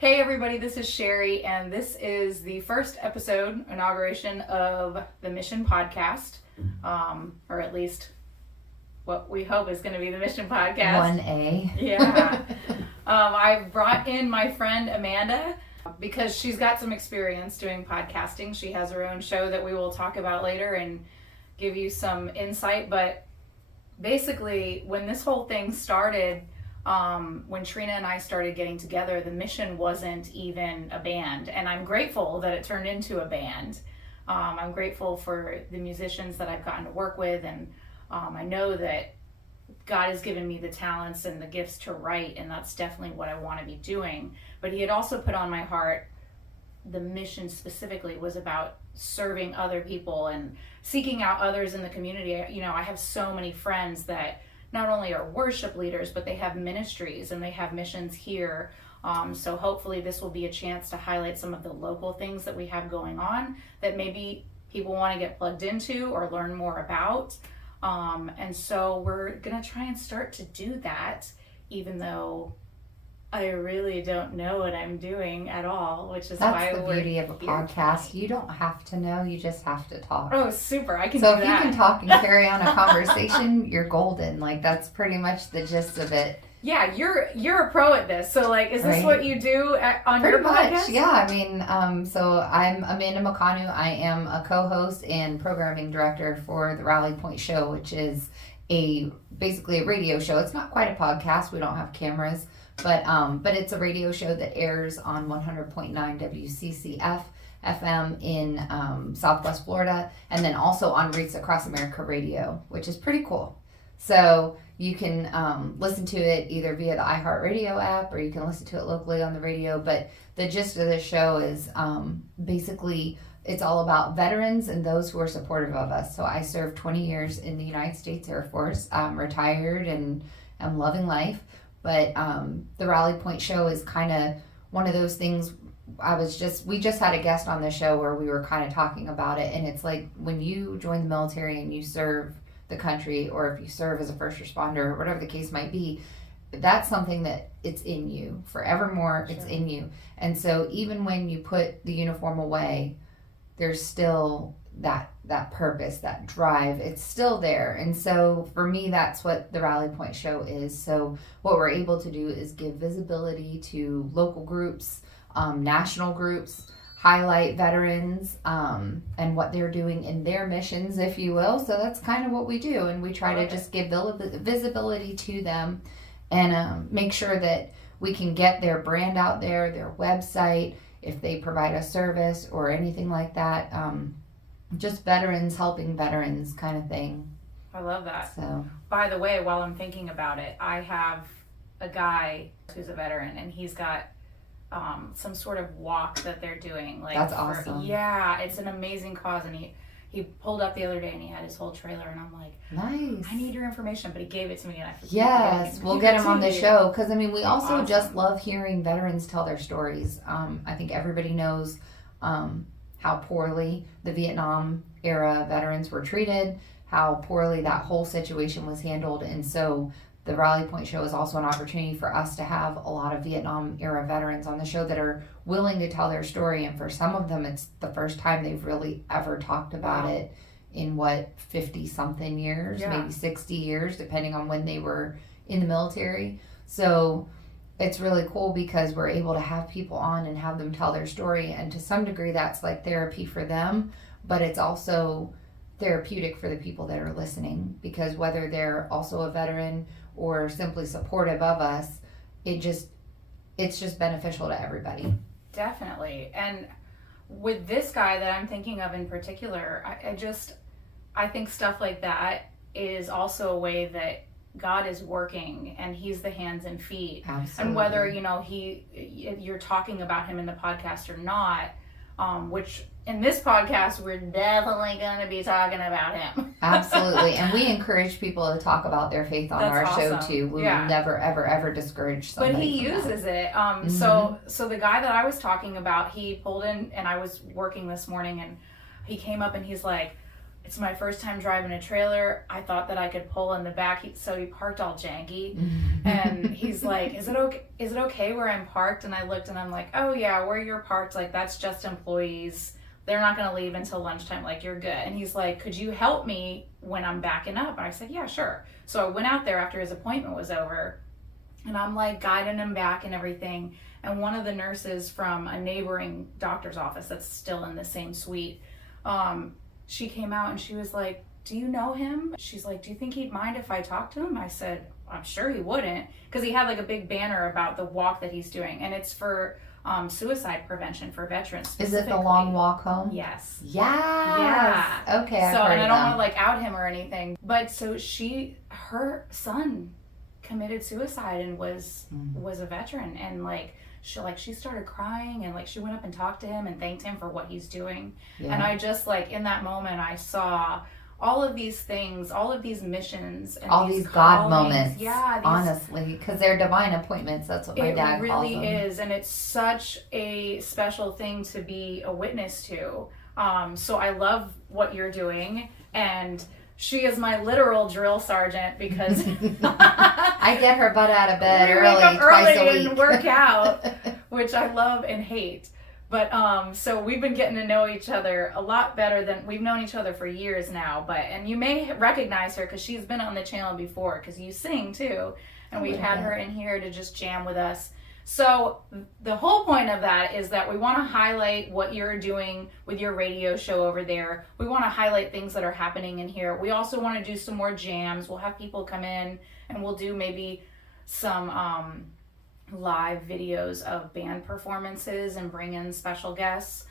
Hey everybody, this is Sherry, and this is the first episode, inauguration of the Mission Podcast, or at least what we hope is going to be the Mission Podcast. 1A. Yeah. I brought in my friend Amanda because she's got some experience doing podcasting. She has her own show that we will talk about later and give you some insight, but basically when this whole thing started, when Trina and I started getting together, the Mission wasn't even a band, and I'm grateful that it turned into a band. I'm grateful for the musicians that I've gotten to work with, and I know that God has given me the talents and the gifts to write, and that's definitely what I want to be doing. But he had also put on my heart, the Mission specifically was about serving other people and seeking out others in the community. You know, I have so many friends that not only are worship leaders, but they have ministries and they have missions here. So hopefully this will be a chance to highlight some of the local things that we have going on that maybe people want to get plugged into or learn more about. And so we're going to try and start to do that, even though I really don't know what I'm doing at all, which is why That's the beauty of a podcast. You don't have to know, you just have to talk. Oh, super. I can do that. So if you can talk and carry on a conversation, you're golden. Like, that's pretty much the gist of it. Yeah, you're a pro at this. So, like, is this what you do on your podcast? Pretty much, yeah. I mean, so I'm Amanda Mocanu. I am a co-host and programming director for the Rally Point Show, which is basically a radio show. It's not quite a podcast. We don't have cameras. But it's a radio show that airs on 100.9 WCCF FM in Southwest Florida, and then also on Wreaths Across America radio, which is pretty cool. So you can listen to it either via the iHeartRadio app, or you can listen to it locally on the radio. But the gist of the show is basically it's all about veterans and those who are supportive of us. So I served 20 years in the United States Air Force. I'm retired and I'm loving life. But the Rally Point Show is kind of one of those things. We just had a guest on the show where we were kind of talking about it, and it's like when you join the military and you serve the country, or if you serve as a first responder, or whatever the case might be, that's something that it's in you forevermore. Sure. It's in you, and so even when you put the uniform away, there's still that purpose, that drive, it's still there. And so for me, that's what the Rally Point Show is. So what we're able to do is give visibility to local groups, national groups, highlight veterans, and what they're doing in their missions, if you will. So that's kind of what we do. And we try to just give visibility to them and make sure that we can get their brand out there, their website, if they provide a service or anything like that. Just veterans helping veterans kind of thing. I love that. So, by the way, while I'm thinking about it, I have a guy who's a veteran, and he's got some sort of walk that they're doing. Like, that's awesome. Yeah, it's an amazing cause, and he pulled up the other day and he had his whole trailer, and I'm like, nice. I need your information, but he gave it to me, and I forgot. Yes, we'll get him on the show, because I mean, we also awesome. Just love hearing veterans tell their stories. I think everybody knows how poorly the Vietnam era veterans were treated, how poorly that whole situation was handled. And so the Rally Point Show is also an opportunity for us to have a lot of Vietnam era veterans on the show that are willing to tell their story. And for some of them, it's the first time they've really ever talked about it in 50 something years, maybe 60 years, depending on when they were in the military. So it's really cool because we're able to have people on and have them tell their story. And to some degree, that's like therapy for them, but it's also therapeutic for the people that are listening, because whether they're also a veteran or simply supportive of us, it's just beneficial to everybody. Definitely. And with this guy that I'm thinking of in particular, I think stuff like that is also a way that God is working, and he's the hands and feet. Absolutely. And whether, you're talking about him in the podcast or not, which in this podcast, we're definitely going to be talking about him. Absolutely. And we encourage people to talk about their faith on our show too. We will never, ever, ever discourage somebody. But he uses it. So the guy that I was talking about, he pulled in, and I was working this morning, and he came up and he's like, it's my first time driving a trailer. I thought that I could pull in the back, so he parked all janky. And he's like, is it okay where I'm parked? And I looked and I'm like, oh yeah, where you're parked, like that's just employees. They're not going to leave until lunchtime, like you're good. And he's like, could you help me when I'm backing up? And I said, yeah, sure. So I went out there after his appointment was over, and I'm like guiding him back and everything. And one of the nurses from a neighboring doctor's office that's still in the same suite, she came out and she was like, do you know him? She's like, do you think he'd mind if I talk to him? I said, I'm sure he wouldn't, because he had like a big banner about the walk that he's doing, and it's for suicide prevention for veterans. Is it the long walk home? Yes. Yeah. Okay. So, and I don't want to like out him or anything, but so her son committed suicide and was a veteran, and like she started crying, and like she went up and talked to him and thanked him for what he's doing. Yeah. And I just like in that moment I saw all of these things, all of these missions, and all these God moments. Yeah, honestly, because they're divine appointments. That's what my dad calls them. It really is, and it's such a special thing to be a witness to. So I love what you're doing, and she is my literal drill sergeant because I get her butt out of bed we early, wake up twice a early week. and work out, which I love and hate. But so we've been getting to know each other a lot better than we've known each other for years now. And you may recognize her because she's been on the channel before, because you sing too, and we've had her in here to just jam with us. So the whole point of that is that we want to highlight what you're doing with your radio show over there. We want to highlight things that are happening in here. We also want to do some more jams. We'll have people come in and we'll do maybe some live videos of band performances and bring in special guests.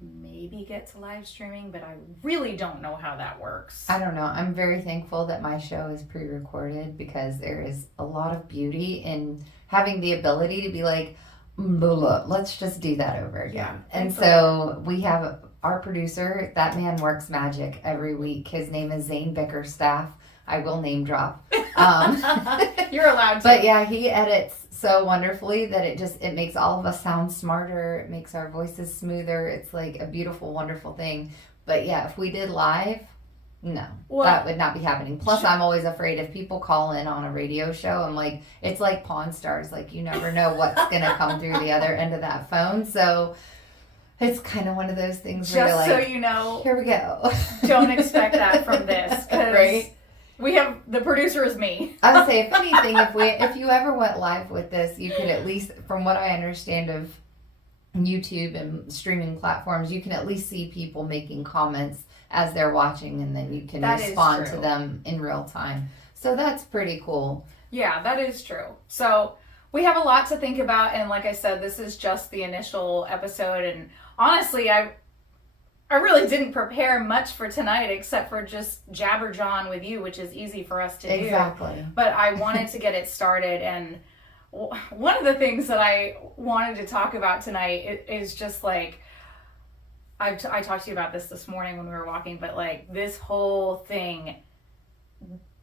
Maybe get to live streaming, but I really don't know how that works. I don't know. I'm very thankful that my show is pre-recorded, because there is a lot of beauty in having the ability to be like, let's just do that over again. Yeah, and so we have our producer. That man works magic every week. His name is Zane Bickerstaff. I will name drop. You're allowed to. But yeah, he edits so wonderfully that it makes all of us sound smarter. It makes our voices smoother. It's like a beautiful, wonderful thing. But yeah, if we did live, no, that would not be happening. Plus, I'm always afraid if people call in on a radio show, I'm like, it's like Pawn Stars. Like, you never know what's going to come through the other end of that phone. So it's kind of one of those things where you're like, just so you know, here we go. Don't expect that from this. Right? We have, the producer is me. I would say, if anything, if you ever went live with this, you could at least, from what I understand of YouTube and streaming platforms, you can at least see people making comments as they're watching, and then you can respond to them in real time. So that's pretty cool. Yeah, that is true. So we have a lot to think about, and like I said, this is just the initial episode, and honestly, I really didn't prepare much for tonight except for just jabber John with you, which is easy for us to do. Exactly. But I wanted to get it started, and one of the things that I wanted to talk about tonight is just like, I talked to you about this morning when we were walking, but like this whole thing,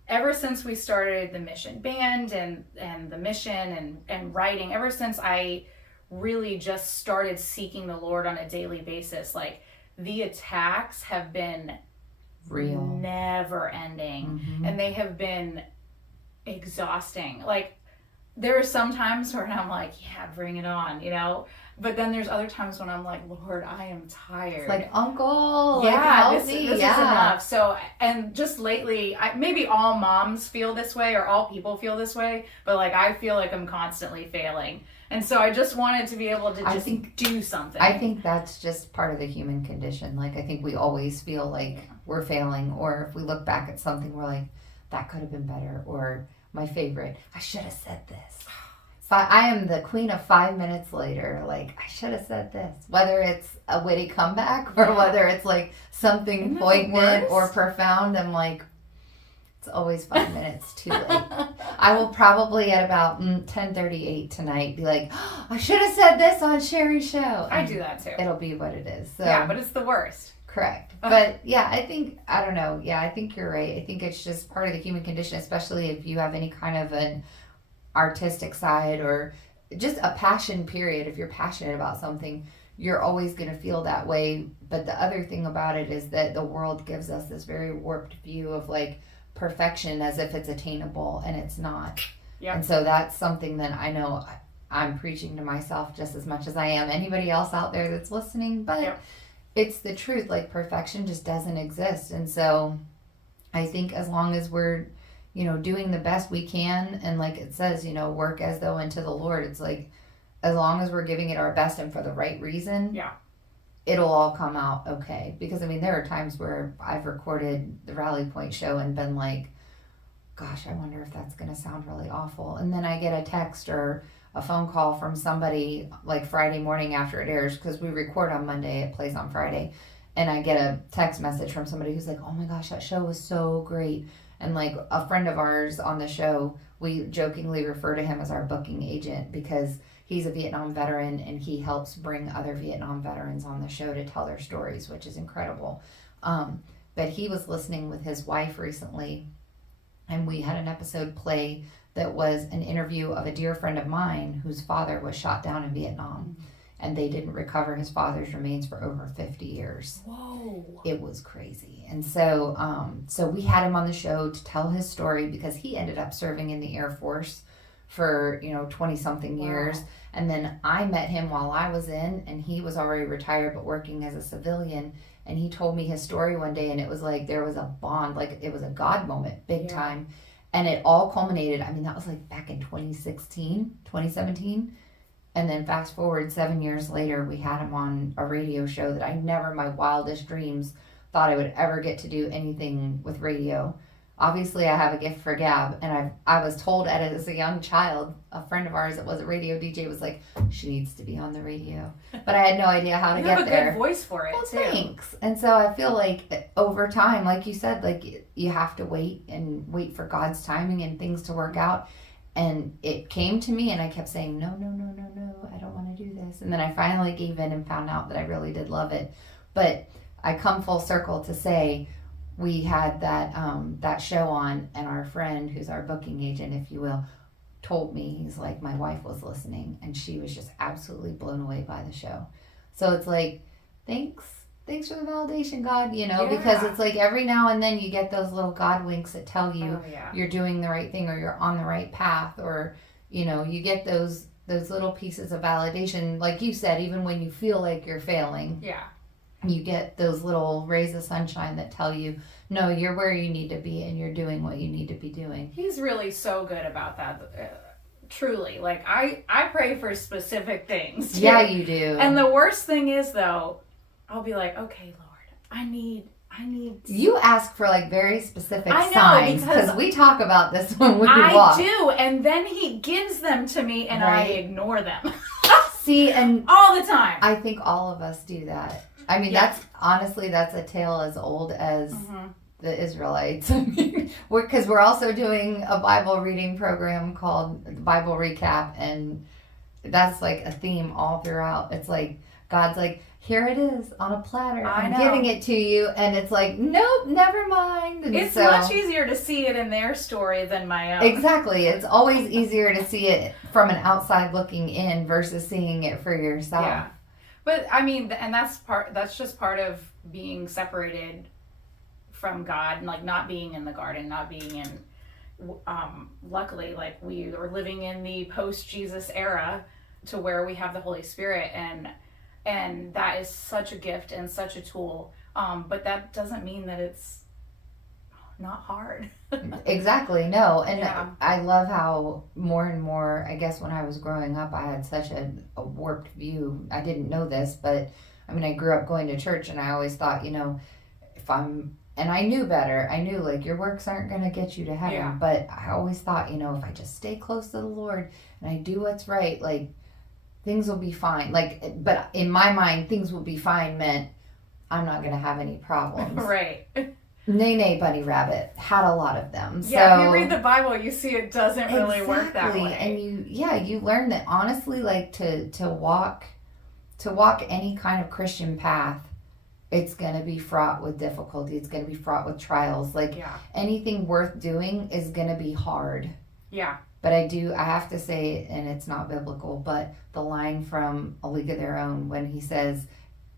ever since we started the Mission Band and the mission and writing, ever since I really just started seeking the Lord on a daily basis, like, the attacks have been real, never ending, and they have been exhausting. Like, there are some times where I'm like, yeah, bring it on, you know? But then there's other times when I'm like, Lord, I am tired. It's like, Uncle, yeah, like, this is enough. So, and just lately, maybe all moms feel this way, or all people feel this way, but like, I feel like I'm constantly failing. And so I just wanted to be able to do something. I think that's just part of the human condition. Like, I think we always feel like we're failing, or if we look back at something, we're like, that could have been better. Or my favorite, I should have said this. I am the queen of 5 minutes later. Like, I should have said this. Whether it's a witty comeback or whether it's like something poignant or profound, I'm like, it's always 5 minutes too late. I will probably at about 10:38 tonight be like, I should have said this on Sherry's show. I do that too. It'll be what it is. So, yeah, but it's the worst. Correct. But yeah, I think you're right. I think it's just part of the human condition, especially if you have any kind of an artistic side or just a passion period. If you're passionate about something, you're always going to feel that way. But the other thing about it is that the world gives us this very warped view of like perfection as if it's attainable, and it's not. Yep. And so that's something that I know I'm preaching to myself just as much as I am anybody else out there that's listening. But Yep. it's the truth. Like, perfection just doesn't exist. And so I think as long as we're, doing the best we can, and like it says, work as though unto the Lord, it's like, as long as we're giving it our best and for the right reason, yeah, it'll all come out okay. Because, there are times where I've recorded the Rally Point show and been like, gosh, I wonder if that's going to sound really awful. And then I get a text or a phone call from somebody like Friday morning after it airs, because we record on Monday, it plays on Friday. And I get a text message from somebody who's like, oh my gosh, that show was so great. And like a friend of ours on the show, we jokingly refer to him as our booking agent, because he's a Vietnam veteran and he helps bring other Vietnam veterans on the show to tell their stories, which is incredible. But he was listening with his wife recently, and we had an episode play that was an interview of a dear friend of mine whose father was shot down in Vietnam. Mm-hmm. And they didn't recover his father's remains for over 50 years. Whoa. It was crazy. And so so we had him on the show to tell his story, because he ended up serving in the Air Force for, 20-something years. And then I met him while I was in, and he was already retired but working as a civilian. And he told me his story one day, and it was like there was a bond, like it was a God moment, big time. And it all culminated, that was like back in 2017. And then fast forward 7 years later, we had him on a radio show that I never in my wildest dreams thought I would ever get to do anything with radio. Obviously, I have a gift for gab, and I was told as a young child, a friend of ours that was a radio DJ was like, she needs to be on the radio. But I had no idea how to get there. You have a good voice for it, too. Thanks. And so I feel like over time, like you said, like you have to wait for God's timing and things to work out. And it came to me, and I kept saying, no, I don't want to do this. And then I finally gave in and found out that I really did love it. But I come full circle to say, we had that show on, and our friend, who's our booking agent, if you will, told me, he's like, my wife was listening, and she was just absolutely blown away by the show. So it's like, thanks for the validation, God, because it's like every now and then you get those little God winks that tell you you're doing the right thing, or you're on the right path, or, you get those little pieces of validation. Like you said, even when you feel like you're failing, you get those little rays of sunshine that tell you, no, you're where you need to be, and you're doing what you need to be doing. He's really so good about that. Truly. Like, I pray for specific things, too. Yeah, you do. And the worst thing is, though, I'll be like, okay, Lord, I need. You ask for like very specific signs, because we talk about this when we walk. I do, and then he gives them to me, and I ignore them. See, and all the time. I think all of us do that. That's a tale as old as the Israelites. Because we're also doing a Bible reading program called the Bible Recap, and that's like a theme all throughout. It's like God's like, here it is on a platter. I'm giving it to you. And it's like, nope, never mind. And it's much easier to see it in their story than my own. Exactly. It's always easier to see it from an outside looking in versus seeing it for yourself. Yeah. But and that's just part of being separated from God, and like not being in the garden, not being in, luckily, like we are living in the post-Jesus era to where we have the Holy Spirit, and that is such a gift and such a tool. But that doesn't mean that it's not hard. Exactly, no. And I love how more and more, I guess when I was growing up, I had such a warped view. I didn't know this, but I grew up going to church, and I always thought, and I knew better. I knew like your works aren't going to get you to heaven, but I always thought, if I just stay close to the Lord and I do what's right, like things will be fine. Like, but in my mind, things will be fine meant I'm not going to have any problems. Right. Nay, bunny rabbit, had a lot of them. Yeah, if you read the Bible, you see it doesn't really work that way. And you learn that honestly, like to walk any kind of Christian path, it's going to be fraught with difficulty. It's going to be fraught with trials. Like anything worth doing is going to be hard. Yeah. But I have to say, and it's not biblical, but the line from A League of Their Own when he says,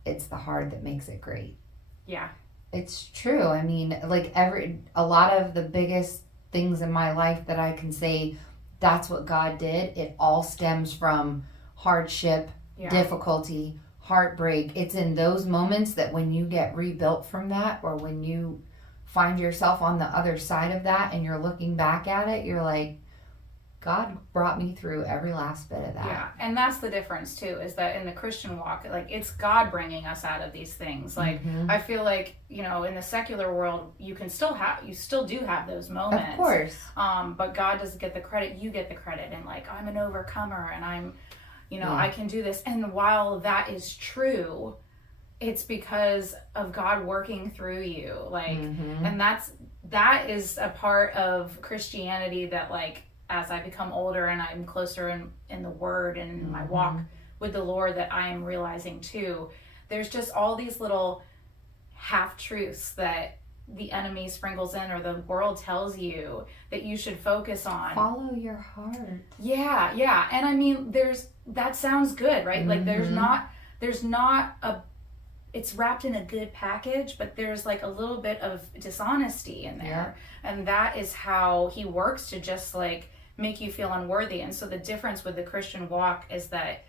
it's the hard that makes it great. Yeah. It's true. I mean, like a lot of the biggest things in my life that I can say, that's what God did. It all stems from hardship, difficulty, heartbreak. It's in those moments that when you get rebuilt from that, or when you find yourself on the other side of that and you're looking back at it, you're like, God brought me through every last bit of that. Yeah, and that's the difference too, is that in the Christian walk, like, it's God bringing us out of these things. Like, I feel like, you know, in the secular world, you still do have those moments. Of course. But God doesn't get the credit, you get the credit. And like, I'm an overcomer and I'm, you know, I can do this. And while that is true, it's because of God working through you. Like, and that is a part of Christianity that, like, as I become older and I'm closer in the Word and in my walk with the Lord, that I am realizing too, there's just all these little half-truths that the enemy sprinkles in, or the world tells you that you should focus on. Follow your heart. Yeah. And I mean, that sounds good, right? Like, there's not it's wrapped in a good package, but there's like a little bit of dishonesty in there. And that is how he works to just like make you feel unworthy. And so the difference with the Christian walk is that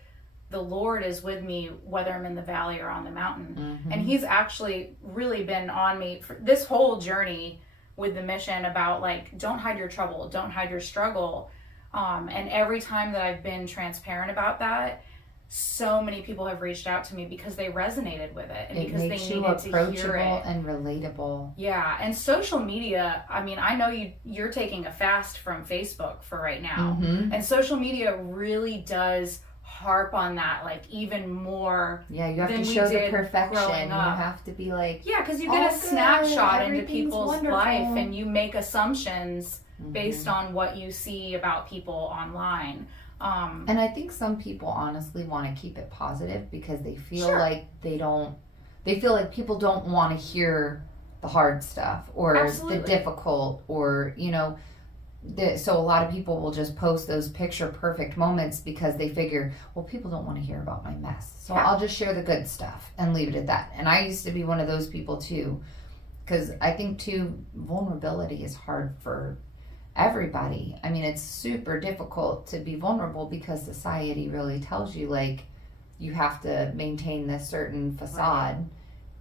the Lord is with me whether I'm in the valley or on the mountain. And he's actually really been on me for this whole journey with the mission about, like, don't hide your trouble, don't hide your struggle. And every time that I've been transparent about that, so many people have reached out to me because they resonated with it, and because they needed to hear it. And relatable. Yeah, and social media, I mean, I know you're taking a fast from Facebook for right now. And social media really does harp on that, like, even more. Yeah, you have to show the perfection. You have to be like, yeah, because you get a snapshot into people's life, and you make assumptions based on what you see about people online. And I think some people honestly want to keep it positive because they feel like they feel like people don't want to hear the hard stuff or the difficult, or, you know, so a lot of people will just post those picture perfect moments because they figure, well, people don't want to hear about my mess. So I'll just share the good stuff and leave it at that. And I used to be one of those people too, because I think too, vulnerability is hard for everybody. I mean, it's super difficult to be vulnerable because society really tells you, like, you have to maintain this certain facade,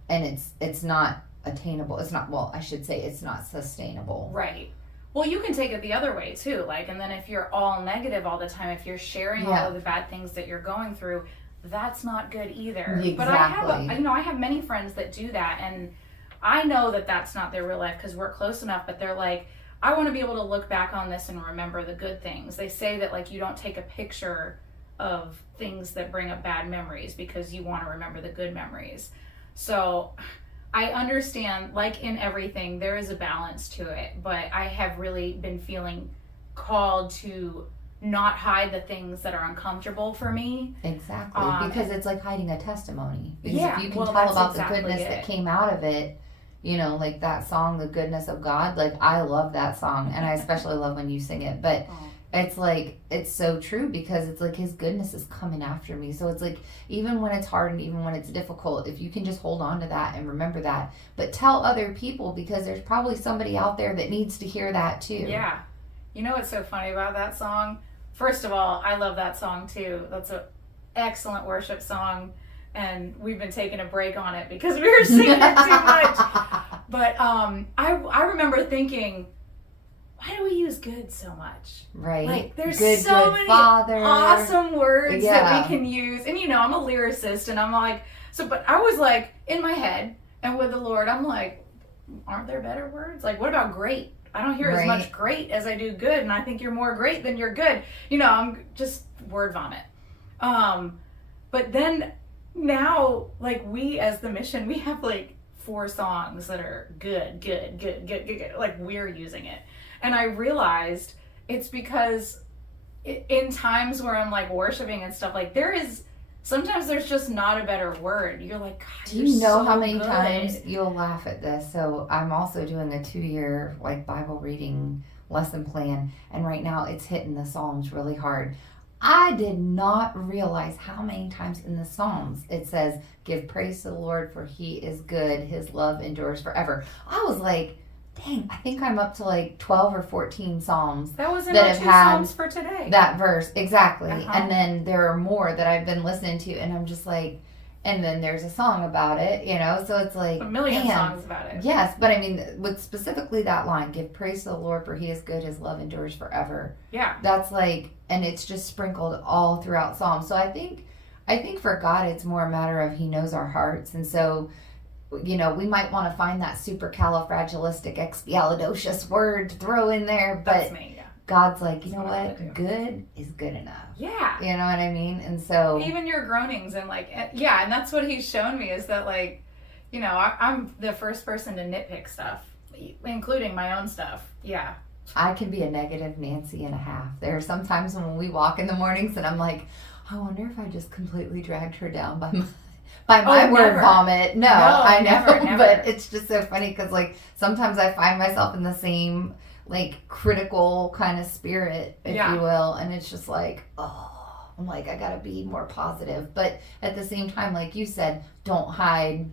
and it's not attainable. It's not, well, I should say it's not sustainable. Right. Well, you can take it the other way too, like, and then if you're all negative all the time, if you're sharing all of the bad things that you're going through, that's not good either. Exactly. But I have many friends that do that, and I know that that's not their real life because we're close enough, but they're like, I want to be able to look back on this and remember the good things. They say that, like, you don't take a picture of things that bring up bad memories because you want to remember the good memories. So I understand, like in everything, there is a balance to it, but I have really been feeling called to not hide the things that are uncomfortable for me. Exactly, because it's like hiding a testimony. Because if you can tell about the goodness that came out of it, you know, like that song, The Goodness of God, like, I love that song, and I especially love when you sing it, but it's like, it's so true, because it's like his goodness is coming after me. So it's like, even when it's hard and even when it's difficult, if you can just hold on to that and remember that, but tell other people, because there's probably somebody out there that needs to hear that too. Yeah. You know what's so funny about that song? First of all, I love that song too. That's an excellent worship song. And we've been taking a break on it because we were singing it too much. But I remember thinking, why do we use good so much? Right. Like, there's good, so good many Father. awesome words that we can use. And, you know, I'm a lyricist, and I'm like, but I was like, in my head and with the Lord, I'm like, aren't there better words? Like, what about great? I don't hear as much great as I do good, and I think you're more great than you're good. You know, I'm just word vomit. But then now, like, we as the mission, we have like 4 songs that are good. Like, we're using it. And I realized it's because in times where I'm like worshiping and stuff, like, sometimes there's just not a better word. You're like, God, do you know how many times you'll laugh at this? So I'm also doing a 2-year like Bible reading lesson plan. And right now it's hitting the Psalms really hard. I did not realize how many times in the Psalms it says, give praise to the Lord for he is good. His love endures forever. I was like, dang, I think I'm up to like 12 or 14 Psalms That was in that our have 2 had Psalms for today. that verse. Exactly. Uh-huh. And then there are more that I've been listening to, and I'm just like, and then there's a song about it, you know? So it's like, a million man, songs about it. Yes, but I mean, with specifically that line, give praise to the Lord for he is good, his love endures forever. Yeah. That's like, and it's just sprinkled all throughout Psalms. So I think for God, it's more a matter of he knows our hearts. And so, you know, we might want to find that supercalifragilisticexpialidocious word to throw in there, but That's me, yeah. God's like, you know That's what I what? would do. Good is good enough. Yeah. You know what I mean? And so Even your groanings and like, yeah, and that's what he's shown me is that like, you know, I'm the first person to nitpick stuff, including my own stuff. Yeah. I can be a negative Nancy and a half. There are some times when we walk in the mornings and I'm like, I wonder if I just completely dragged her down by my word never. vomit. No, I know. Never. But it's just so funny because like sometimes I find myself in the same like critical kind of spirit, if Yeah. you will. And it's just like, oh, I'm like, I gotta be more positive. But at the same time, like you said, don't hide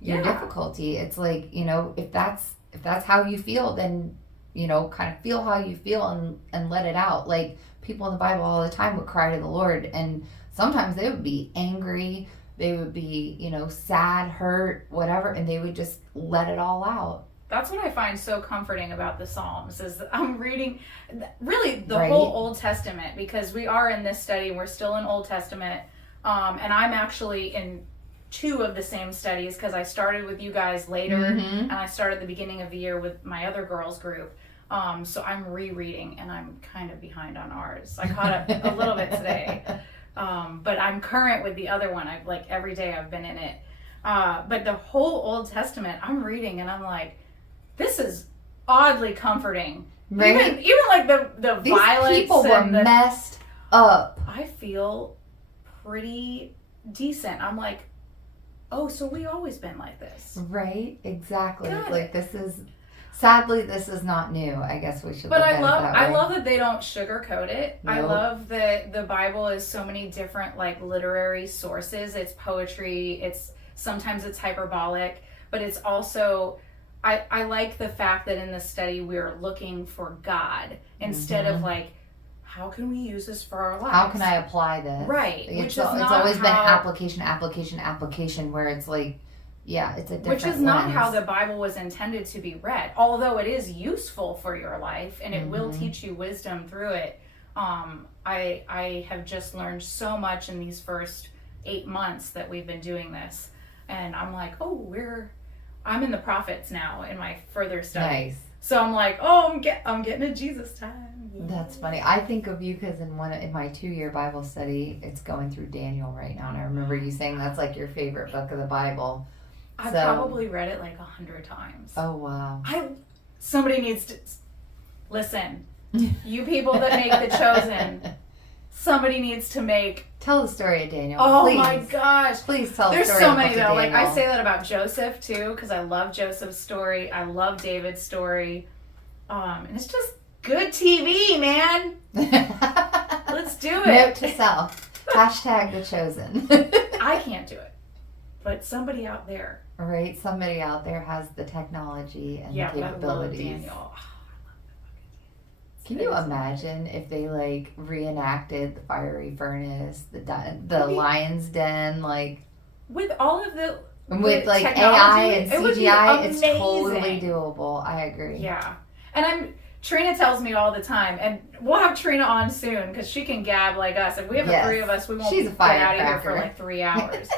your difficulty. It's like, you know, if that's how you feel, then, you know, kind of feel how you feel and let it out. Like people in the Bible all the time would cry to the Lord, and sometimes they would be angry, they would be, you know, sad, hurt, whatever, and they would just let it all out. That's what I find so comforting about the Psalms is that I'm reading really the Right. whole Old Testament, because we are in this study. We're still in Old Testament. And I'm actually in 2 of the same studies because I started with you guys later and I started the beginning of the year with my other girls group. So I'm rereading and I'm kind of behind on ours. I caught up a little bit today. But I'm current with the other one. I've like every day I've been in it. But the whole Old Testament I'm reading and I'm like, this is oddly comforting. Right? Even like the These violence people were and the, messed up. I feel pretty decent. I'm like, oh, so we always been like this. Right? Exactly. Got Like this is not new. I guess we should But look I at love it that I way. love that they don't sugarcoat it. I Nope. love that the Bible is so many different like literary sources. It's poetry, sometimes it's hyperbolic, but it's also I like the fact that in the study we're looking for God instead of like, how can we use this for our lives? How can I apply this? Right. It's always been application, where it's like, yeah, it's a different Which is not lens. how the Bible was intended to be read. Although it is useful for your life and it will teach you wisdom through it. I have just learned so much in these first 8 months that we've been doing this. And I'm like, I'm in the prophets now in my further study. Nice. So I'm like, I'm getting a Jesus time. That's funny. I think of you because in my 2-year Bible study, it's going through Daniel right now, and I remember you saying that's like your favorite book of the Bible. I've probably read it like 100 times. Oh wow! Somebody needs to listen. You people that make The Chosen, somebody needs to make. Tell the story of Daniel. Oh please. my gosh! Please tell. There's the story so of the many book of though. Like I Daniel. say that about Joseph too, because I love Joseph's story. I love David's story, and it's just good TV, man. Let's do it. Note to self. Hashtag The Chosen. I can't do it, but somebody out there. Right? Somebody out there has the technology and the But I love capabilities. Daniel. Can you imagine if they like reenacted the fiery furnace, the lion's den, like With all of the with like technology, AI and it would be CGI? It's amazing. totally doable. I agree. Yeah, and Trina tells me all the time, and we'll have Trina on soon because she can gab like us. If we have the 3 of us, we won't She's a get out of here for firecracker. like 3 hours.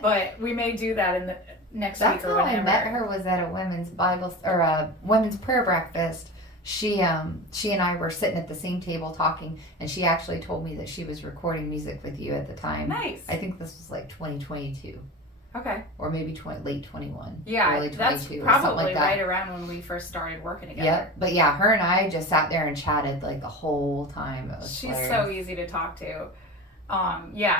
But we may do that in the next That's week or how whenever. I met her. Was at a women's Bible or a women's prayer breakfast. She and I were sitting at the same table talking, and she actually told me that she was recording music with you at the time. Nice. I think this was like 2022. Okay. Or maybe late 21. Yeah, early 22 that's or something probably like that. right around when we first started working together. Yep. But yeah, her and I just sat there and chatted like the whole time. It was She's hilarious. so easy to talk to.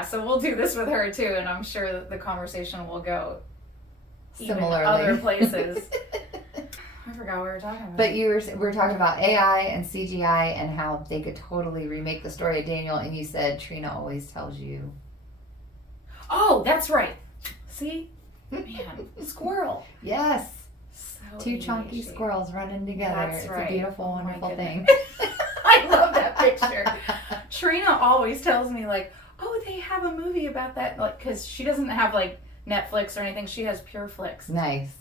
So we'll do this with her too, and I'm sure that the conversation will go even Similarly. other places. I forgot what we were talking about. But we were talking about AI and CGI and how they could totally remake the story of Daniel, and you said Trina always tells you. Oh, that's right. See? Man, squirrel. Yes. So Two chunky squirrels running together. That's it's right. a beautiful, wonderful thing. I love that picture. Trina always tells me, like, oh, they have a movie about that. Like, because she doesn't have, like, Netflix or anything. She has PureFlix. Nice.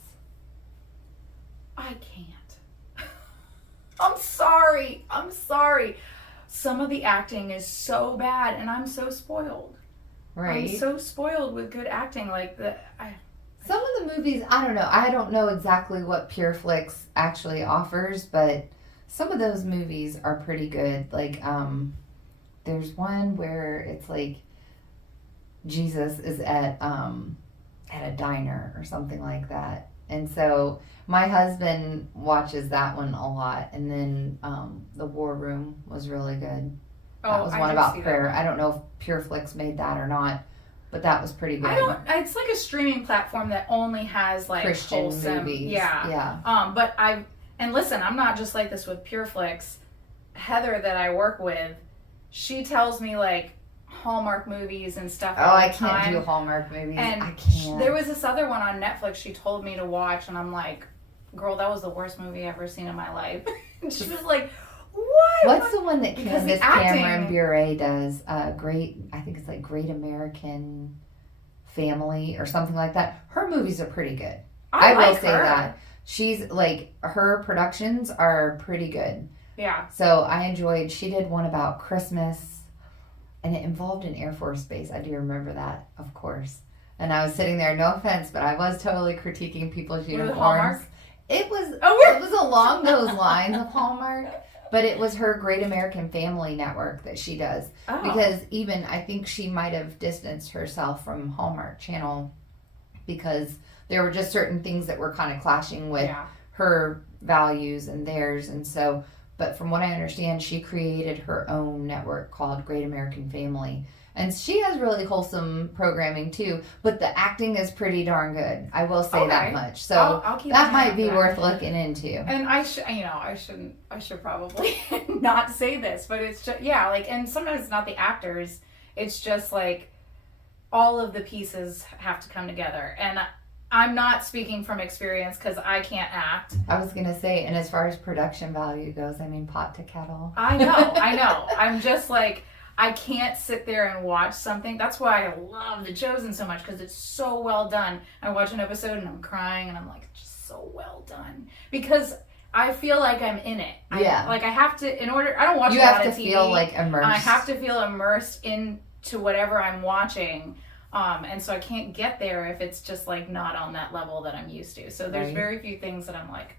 I can't. I'm sorry. Some of the acting is so bad, and I'm so spoiled. Right. I'm so spoiled with good acting. Like, some of the movies, I don't know. I don't know exactly what PureFlix actually offers, but some of those movies are pretty good. Like, there's one where it's like Jesus is at a diner or something like that. And so my husband watches that one a lot. And then The War Room was really good. That was one about prayer. I don't know if PureFlix made that or not, but that was pretty good. It's like a streaming platform that only has like Christian wholesome movies. Yeah. But and listen, I'm not just like this with PureFlix. Heather that I work with, she tells me like Hallmark movies and stuff. Oh, I can't do Hallmark movies. And I can't. There was this other one on Netflix she told me to watch, and I'm like, girl, that was the worst movie I've ever seen in my life. And she was like, what? What's the one that Candace Cameron Bure does? I think it's like Great American Family or something like that. Her movies are pretty good. I will say that. She's like, her productions are pretty good. Yeah. So I enjoyed, she did one about Christmas, and it involved an Air Force base. I do remember that, of course. And I was sitting there, no offense, but I was totally critiquing people's uniforms. It was along those lines of Hallmark, but it was her Great American Family Network that she does. Oh. Because even, I think she might have distanced herself from Hallmark Channel because there were just certain things that were kind of clashing with her values and theirs. And so, but from what I understand, she created her own network called Great American Family. And she has really wholesome programming too, but the acting is pretty darn good. I will say that much. So I'll keep that might be worth looking into. And I should probably not say this, but it's just, and sometimes it's not the actors. It's just like all of the pieces have to come together. And I'm not speaking from experience because I can't act. I was going to say, and as far as production value goes, I mean, pot to kettle. I know. I'm just like, I can't sit there and watch something. That's why I love The Chosen so much, because it's so well done. I watch an episode and I'm crying and I'm like, it's just so well done. Because I feel like I'm in it. I have to, I don't watch a lot of TV. You have to feel like immersed. I have to feel immersed into whatever I'm watching. And so I can't get there if it's just like not on that level that I'm used to. So there's very few things that I'm like,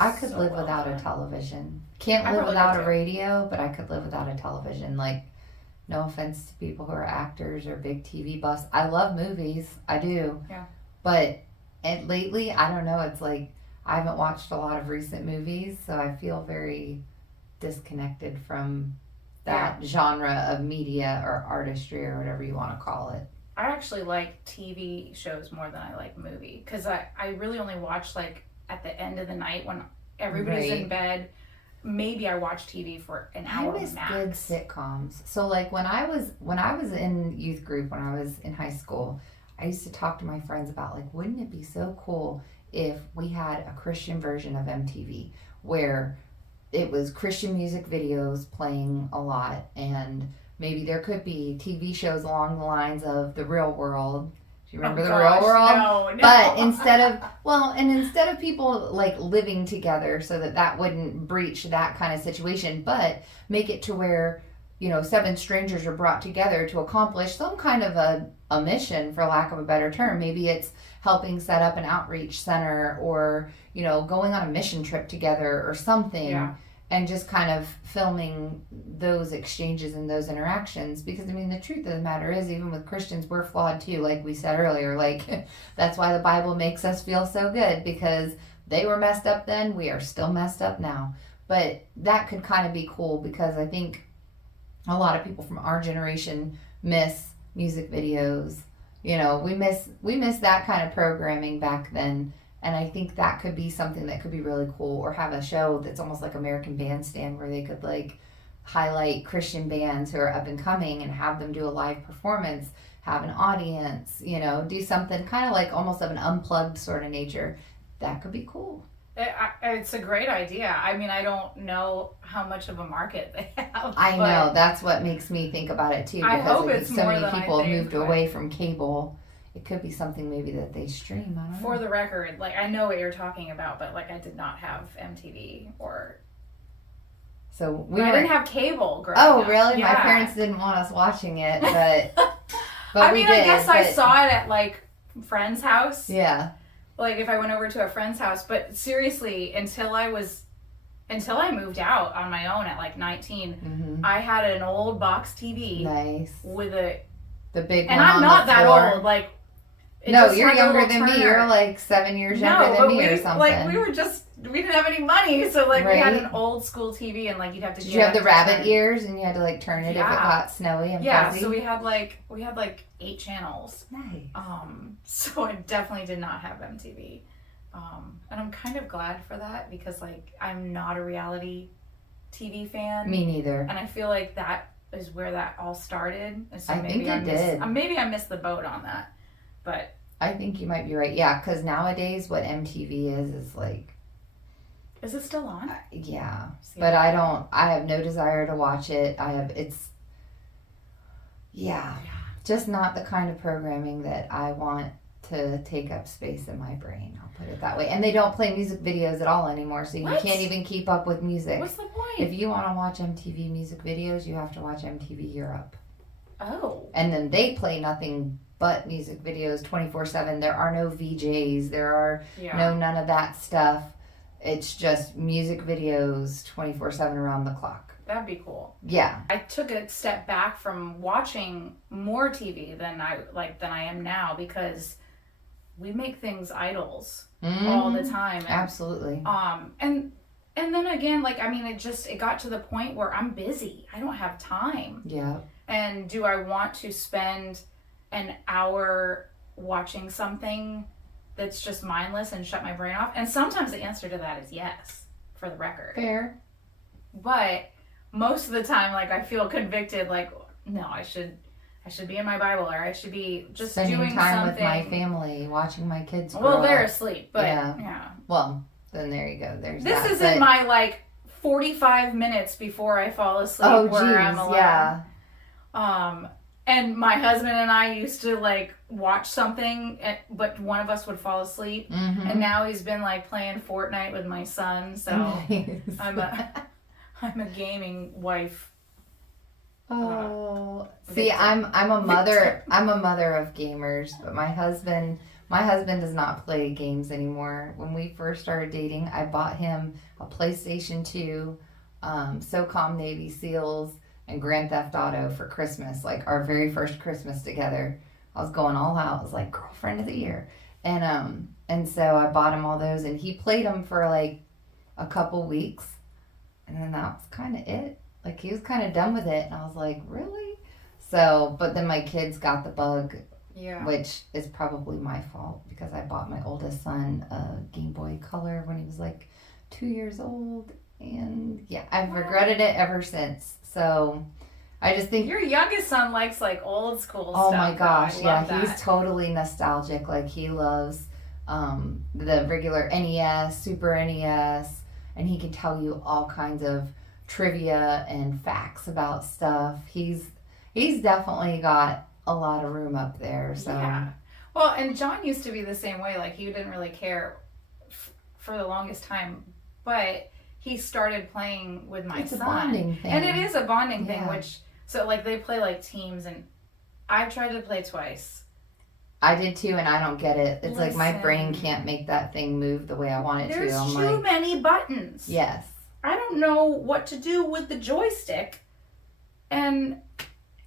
I could live without a television. Can't live without a radio, but I could live without a television. Like, no offense to people who are actors or big TV buffs. I love movies. I do. Yeah. But lately, I don't know. It's like I haven't watched a lot of recent movies, so I feel very disconnected from that genre of media or artistry or whatever you want to call it. I actually like TV shows more than I like movie, because I really only watch like at the end of the night when everybody's in bed. Maybe I watch TV for an hour max. I miss good sitcoms. So like when I was in youth group, when I was in high school, I used to talk to my friends about like, wouldn't it be so cool if we had a Christian version of MTV where it was Christian music videos playing a lot, and maybe there could be TV shows along the lines of The Real World. Do you remember The Real World? No. But instead of people like living together, so that wouldn't breach that kind of situation, but make it to where, 7 strangers are brought together to accomplish some kind of a mission, for lack of a better term. Maybe it's helping set up an outreach center, or, going on a mission trip together or something. Yeah. And just kind of filming those exchanges and those interactions. Because, the truth of the matter is, even with Christians, we're flawed too, like we said earlier. Like, that's why the Bible makes us feel so good, because they were messed up then, we are still messed up now. But that could kind of be cool, because I think a lot of people from our generation miss music videos. We miss that kind of programming back then. And I think that could be something that could be really cool, or have a show that's almost like American Bandstand where they could like highlight Christian bands who are up and coming and have them do a live performance, have an audience, you know, do something kind of like almost of an unplugged sort of nature. That could be cool. It's a great idea. I mean, I don't know how much of a market they have. I know. That's what makes me think about it too. I hope Because it's so more many than people I have think, moved but away from cable. It could be something maybe that they stream. I don't know. For the record, like, I know what you're talking about, but like, I did not have MTV or. So I didn't have cable growing up. Oh, really? Yeah. My parents didn't want us watching it, but I mean, we did, I guess I saw it at like friend's house. Yeah. Like if I went over to a friend's house, but seriously, until I moved out on my own at like 19, I had an old box TV. Nice. With the big and one I'm on not the that floor. old. Like no, you're younger than me. You're like 7 years younger than me or something. Like we didn't have any money, so like we had an Right. old school TV, and like you'd have to. Did you have the rabbit ears and you had to like turn it if it got snowy and fuzzy? So we had like 8 channels. Nice. So I definitely did not have MTV. And I'm kind of glad for that because like I'm not a reality TV fan. Me neither. And I feel like that is where that all started. And so I think it did. Maybe I missed the boat on that, but I think you might be right. Yeah, because nowadays what MTV is like. Is it still on? Yeah, but I have no desire to watch it. Just not the kind of programming that I want to take up space in my brain. I'll put it that way. And they don't play music videos at all anymore, so you can't even keep up with music. What's the point? If you want to watch MTV music videos, you have to watch MTV Europe. Oh. And then they play nothing but music videos 24/7. There are no VJs. There are none of that stuff. It's just music videos 24/7 around the clock. That'd be cool. Yeah. I took a step back from watching more TV than I am now because we make things idols all the time. And, absolutely. And then again, like, I mean, it got to the point where I'm busy. I don't have time. Yeah. And do I want to spend an hour watching something that's just mindless and shut my brain off? And sometimes the answer to that is yes, for the record. Fair. But most of the time, like, I feel convicted, like, no, I should be in my Bible, or I should be just spending doing time something. with my family, watching my kids grow Well, they're up. asleep, but yeah. Well, then there you go. There's this that. isn't my like 45 minutes before I fall asleep where I'm alone. Yeah. And my husband and I used to like watch something, but one of us would fall asleep. Mm-hmm. And now he's been like playing Fortnite with my son, so nice. I'm a gaming wife. Oh, see, I'm a mother. I'm a mother of gamers, but my husband does not play games anymore. When we first started dating, I bought him a PlayStation 2, SOCOM Navy SEALs, and Grand Theft Auto for Christmas. Like our very first Christmas together, I was going all out. It was like girlfriend of the year, and so I bought him all those, and he played them for like a couple weeks, and then that was kind of it. Like, he was kind of done with it, and I was like, really? So, but then my kids got the bug, which is probably my fault, because I bought my oldest son a Game Boy Color when he was like 2 years old, and I've regretted it ever since. So, I just think... Your youngest son likes, like, old school oh stuff. Oh my gosh, that. He's totally nostalgic. Like, he loves the regular NES, Super NES, and he can tell you all kinds of trivia and facts about stuff. He's definitely got a lot of room up there. So well, and John used to be the same way. Like, he didn't really care for the longest time, but he started playing with my son. It's a bonding thing, and it is a bonding thing. Which so like they play like teams, and I've tried to play twice. I did too, and I don't get it. It's like my brain can't make that thing move the way I want it to. There's too many buttons. Yes. I don't know what to do with the joystick, and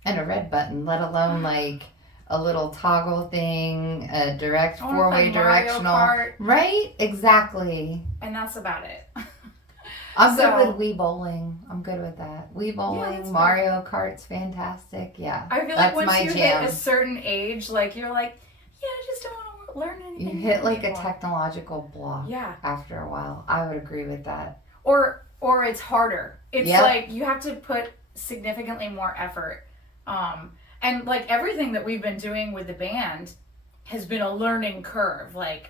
a red button, let alone like a little toggle thing, a direct four-way directional. Kart. Right? Exactly. And that's about it. I'm good with Wii bowling. I'm good with that. Wii bowling, Mario Kart's fantastic. Yeah. I feel like once you hit a certain age, like you're like, I just don't want to learn anything. You hit like a anymore. technological block. Yeah. After a while, I would agree with that. Or it's harder. It's Yep. like you have to put significantly more effort. And like everything that we've been doing with the band has been a learning curve. Like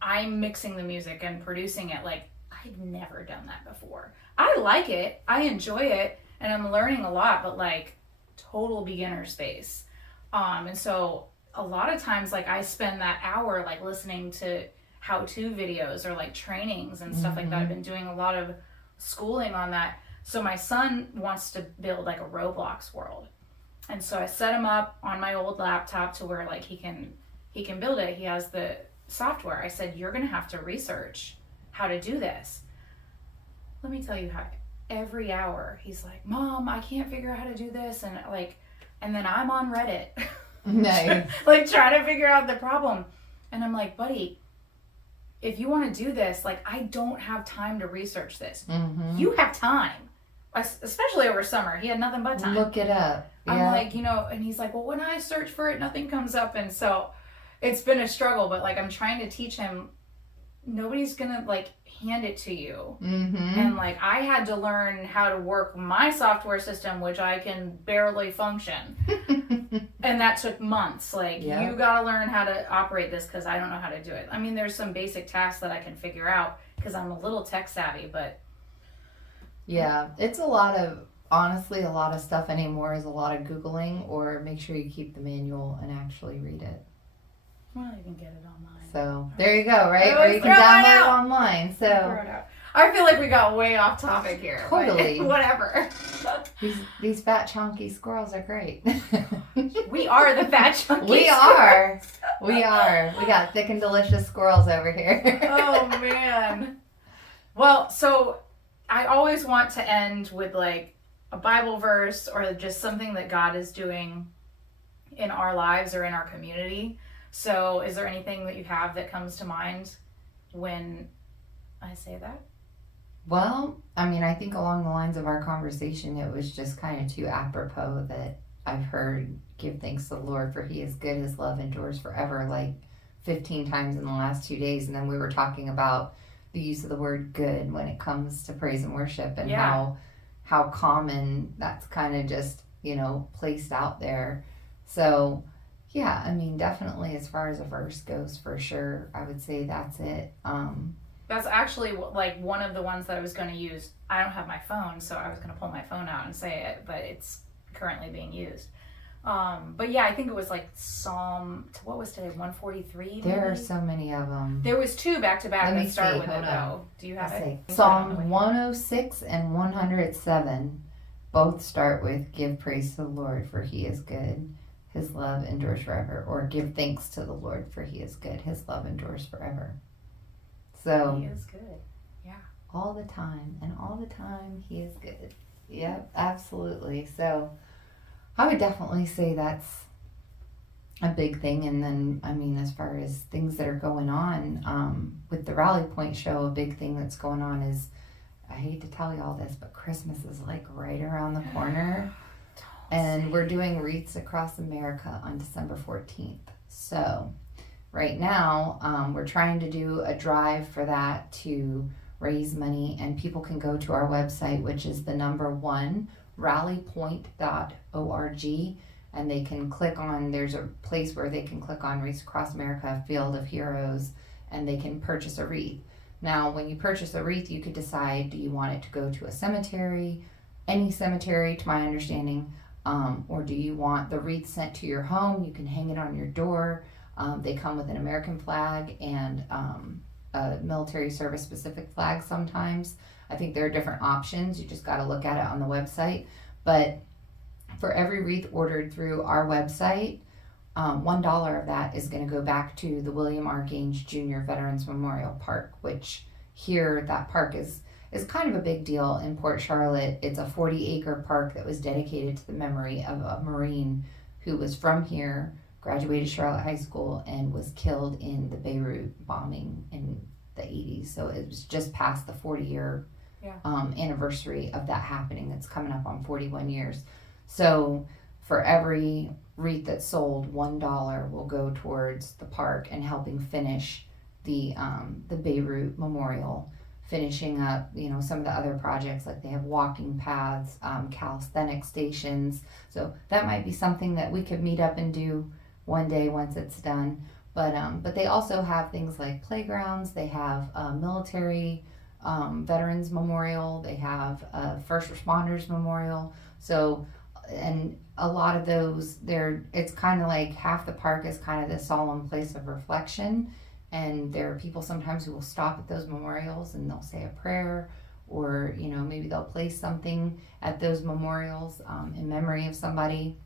I'm mixing the music and producing it. Like I'd never done that before. I like it. I enjoy it. And I'm learning a lot, but like total beginner space. And so a lot of times like I spend that hour like listening to how-to videos or like trainings and stuff like that. I've been doing a lot of schooling on that. So my son wants to build like a Roblox world. And so I set him up on my old laptop to where like he can build it. He has the software. I said, you're going to have to research how to do this. Let me tell you how every hour he's like, Mom, I can't figure out how to do this. And then I'm on Reddit. Nice. Like trying to figure out the problem. And I'm like, buddy, if you want to do this, like I don't have time to research this. You have time. Especially over summer. He had nothing but time. Look it up. I'm like, and he's like, well, when I search for it, nothing comes up. And so it's been a struggle, but like I'm trying to teach him, nobody's going to like hand it to you. And like I had to learn how to work my software system, which I can barely function. And that took months. Like you got to learn how to operate this because I don't know how to do it. I mean, there's some basic tasks that I can figure out because I'm a little tech savvy, but yeah, it's honestly, a lot of stuff anymore is a lot of Googling, or make sure you keep the manual and actually read it. Well, you can get it online. So there you go, right? Or you can download it online. So I feel like we got way off topic here. Totally. Whatever. These fat chunky squirrels are great. We are the fat chunky We squirrels. We are. We got thick and delicious squirrels over here. Oh man. Well, so I always want to end with like a Bible verse or just something that God is doing in our lives or in our community. So is there anything that you have that comes to mind when I say that? Well, I mean, I think along the lines of our conversation, it was just kind of too apropos that I've heard, give thanks to the Lord for he is good, his love endures forever, like 15 times in the last 2 days. And then we were talking about the use of the word good when it comes to praise and worship, and how common that's kind of just, placed out there. So yeah, I mean, definitely as far as a verse goes, for sure, I would say that's it. That's actually like one of the ones that I was going to use. I don't have my phone, so I was going to pull my phone out and say it, but it's currently being used. But yeah, I think it was like Psalm, what was today, 143? Maybe? There are so many of them. There was two back to back that start with Hold it on. though. Do you have it? Psalm 106 and 107 both start with give praise to the Lord for he is good, his love endures forever, or give thanks to the Lord for he is good, his love endures forever. So he is good. Yeah. All the time, and all the time he is good. Yep, absolutely. So I would definitely say that's a big thing. And then, I mean, as far as things that are going on with the Rally Point show, a big thing that's going on is, I hate to tell you all this, but Christmas is like right around the corner. And we're doing Wreaths Across America on December 14th. So right now, we're trying to do a drive for that to raise money, and people can go to our website, which is the number 1, rallypoint.org, and they can click on, there's a place where they can click on Wreaths Across America, Field of Heroes, and they can purchase a wreath. Now, when you purchase a wreath, you could decide, do you want it to go to a cemetery, any cemetery to my understanding, or do you want the wreath sent to your home? You can hang it on your door. They come with an American flag and a military service specific flag sometimes. I think there are different options. You just got to look at it on the website. But for every wreath ordered through our website, $1 of that is going to go back to the William R. Gaines Jr. Veterans Memorial Park, which here, that park is kind of a big deal in Port Charlotte. It's a 40-acre park that was dedicated to the memory of a Marine who was from here, graduated Charlotte High School, and was killed in the Beirut bombing in the 80s. So it was just past the 40-year anniversary of that happening. It's coming up on 41 years. So for every wreath that's sold, $1 will go towards the park and helping finish the Beirut Memorial, finishing up, you know, some of the other projects, like they have walking paths, calisthenic stations. So that might be something that we could meet up and do one day once it's done. But they also have things like playgrounds. They have a military veterans memorial. They have a first responders memorial. So, and a lot of those, it's kind of like half the park is kind of this solemn place of reflection. And there are people sometimes who will stop at those memorials and they'll say a prayer, or, you know, maybe they'll place something at those memorials in memory of somebody.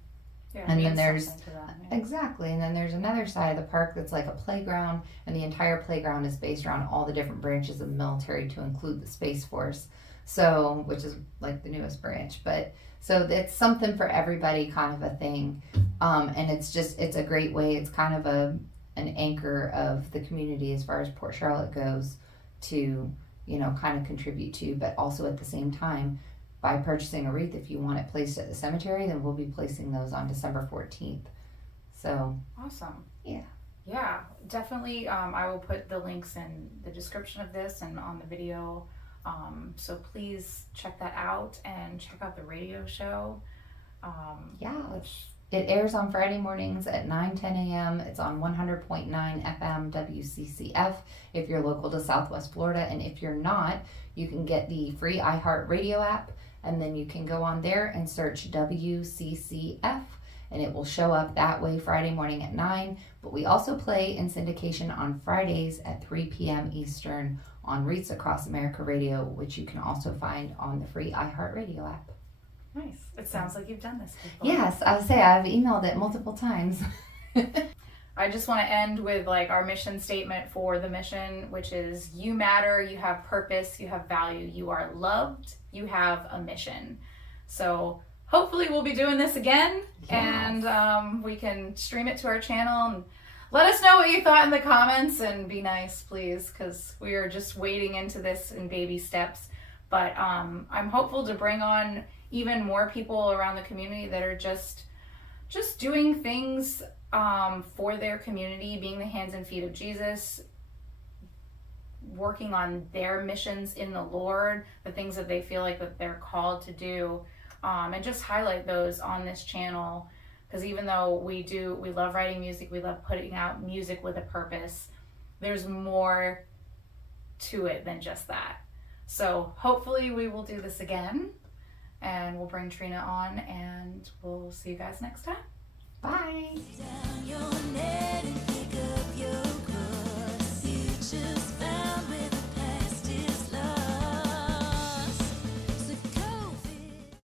Yeah, and then there's that, exactly, and then there's another side of the park that's like a playground, and the entire playground is based around all the different branches of the military, to include the Space Force, so, which is like the newest branch. But so it's something for everybody, kind of a thing, and it's a great way. It's kind of an anchor of the community as far as Port Charlotte goes, to, you know, kind of contribute to, but also at the same time, by purchasing a wreath, if you want it placed at the cemetery, then we'll be placing those on December 14th. So awesome. Yeah, definitely. I will put the links in the description of this and on the video, so please check that out, and check out the radio show. It airs on Friday mornings at 9-10 a.m. It's on 100.9 FM WCCF if you're local to Southwest Florida, and if you're not, you can get the free iHeartRadio app, and then you can go on there and search WCCF, and it will show up that way Friday morning at 9. But we also play in syndication on Fridays at 3 p.m. Eastern on Wreaths Across America Radio, which you can also find on the free iHeartRadio app. Nice. It sounds like you've done this before. Yes, I would say I've emailed it multiple times. I just want to end with like our mission statement for the mission, which is: you matter, you have purpose, you have value, you are loved, you have a mission. So hopefully we'll be doing this again, yes. And we can stream it to our channel, and let us know what you thought in the comments, and be nice, please, because we are just wading into this in baby steps. But I'm hopeful to bring on even more people around the community that are just doing things for their community, being the hands and feet of Jesus, working on their missions in the Lord, the things that they feel like that they're called to do, and just highlight those on this channel. Because even though we love writing music, we love putting out music with a purpose, there's more to it than just that. So hopefully we will do this again, and we'll bring Trina on, and we'll see you guys next time. Bye. Down your net and pick up your cross. You just